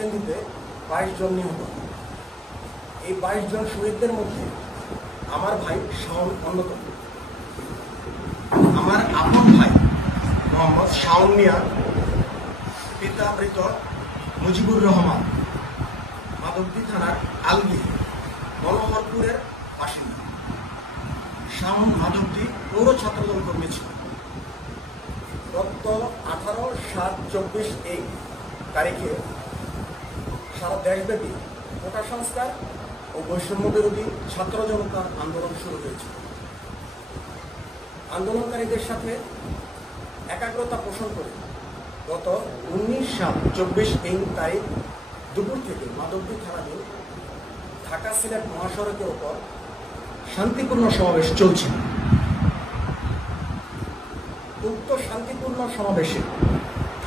নরসিংদীতে 22 জন নিহত। এই 22 জন শহীদদের মধ্যে আমার ভাই শাওন অন্যতম। আমার আপন ভাই মোহাম্মদ শাওন মিয়া, পিতা মৃত মুজিবুর রহমান, মাধবদী থানার আলগি মনোহরপুরের বাসিন্দা। শাওন মাধবদী পৌর ছাত্রদল কর্মী ছিল। গত 18/7/24 এই তারিখে সারা দেশব্যাপী কোটা সংস্কার ও বৈষম্য বিরোধী ছাত্র জনতা আন্দোলন শুরু হয়েছিল। আন্দোলনকারীদের সাথে একাগ্রতা পোষণ করে গত 19/7/24 এই তারিখ দুপুর থেকে মাধবদী থানাধীন ঢাকা সিলেট মহাসড়কের ওপর শান্তিপূর্ণ সমাবেশ চলছিল। উক্ত শান্তিপূর্ণ সমাবেশে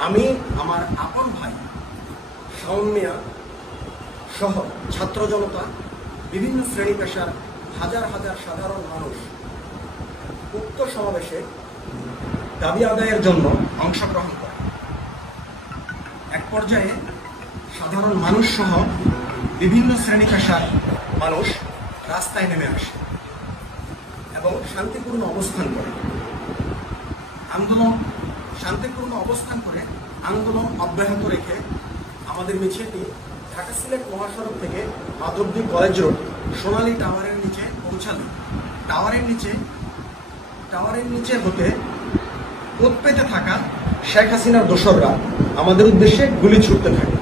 আমি আমার আপন ভাই শাওন মিয়া সহ ছাত্র জনতা, বিভিন্ন শ্রেণী পেশার হাজার হাজার সাধারণ মানুষ উক্ত সমাবেশে দাবি আদায়ের জন্য অংশগ্রহণ করে। এক পর্যায়ে সাধারণ মানুষ সহ বিভিন্ন শ্রেণী পেশার মানুষ রাস্তায় নেমে আসে এবং শান্তিপূর্ণ অবস্থান করে। শান্তিপূর্ণ অবস্থান করে আন্দোলন অব্যাহত রেখে আমাদের মিছিলটি ঢাকা সিলেট মহাসড়ক থেকে মাধবদী কলেজ রোড সোনালী টাওয়ারের নিচে পৌঁছালো। টাওয়ারের নিচে হতে পথ পেতে থাকা শেখ হাসিনার দোসররা আমাদের উদ্দেশ্যে গুলি ছুটতে থাকে।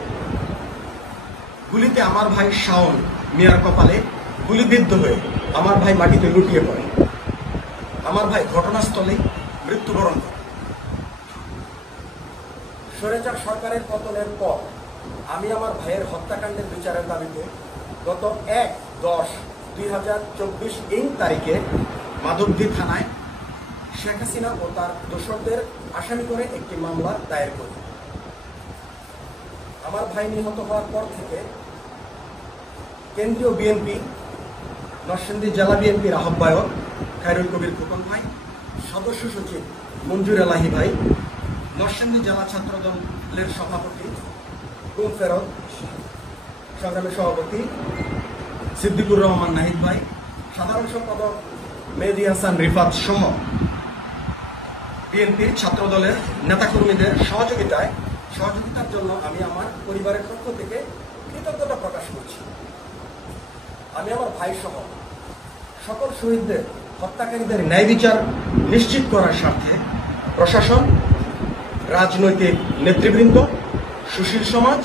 গুলিতে আমার ভাই শাওন মিয়ার কপালে গুলিবিদ্ধ হয়ে আমার ভাই মাটিতে লুটিয়ে পড়ে। আমার ভাই ঘটনাস্থলেই মৃত্যুবরণ করে। স্বৈরাচার সরকারের পতনের পর আমি আমার ভাইয়ের হত্যাকাণ্ডের বিচারের দাবিতে গত 1/10/2024 এই তারিখে মাধবদী থানায় শেখ হাসিনা ও তার দোসরদের আসামি করে একটি মামলা দায়ের করি। আমার ভাই নিহত হওয়ার পর থেকে কেন্দ্রীয় বিএনপি, নরসিংদী জেলা বিএনপির আহ্বায়ক খায়রুল কবির খোকন ভাই, সদস্য সচিব মঞ্জুর এলাহি ভাই, নরসিংদী জেলা ছাত্র দলের সভাপতি গুম ফেরত, সংগ্রামী সভাপতি সিদ্দিকুর রহমান নাহিদ ভাই, সাধারণ সম্পাদক মেহেদী হাসান রিফাত সহ বিএনপির ছাত্র দলের নেতাকর্মীদের সহযোগিতার জন্য আমি আমার পরিবারের পক্ষ থেকে কৃতজ্ঞতা প্রকাশ করছি। আমি আমার ভাই সহ সকল শহীদদের, হত্যাকারীদের ন্যায় বিচার নিশ্চিত করার স্বার্থে প্রশাসন, রাজনৈতিক নেতৃবৃন্দ, সুশীল সমাজ,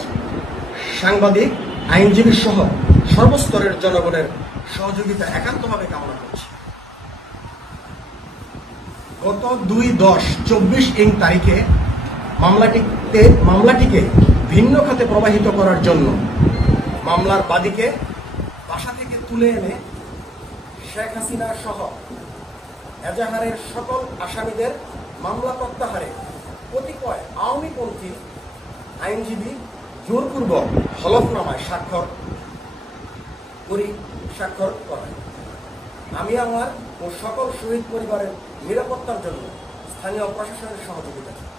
সাংবাদিক, আইনজীবী সহ সর্বস্তরের জনগণের সহযোগিতা একান্তভাবে কামনা করছি। গত 2/10/24 এই তারিখে মামলাটিকে ভিন্ন খাতে প্রবাহিত করার জন্য মামলার বাদীকে বাসা থেকে তুলে এনে শেখ হাসিনা সহ এজাহারের সকল আসামিদের মামলা প্রত্যাহারে কতিপয় আওয়ামীপন্থী আইনজীবী জোরপূর্বক হলফনামায় স্বাক্ষর করায়। আমি আমার ও সকল শহীদ পরিবারের নিরাপত্তার জন্য স্থানীয় প্রশাসনের সহযোগিতা চাই।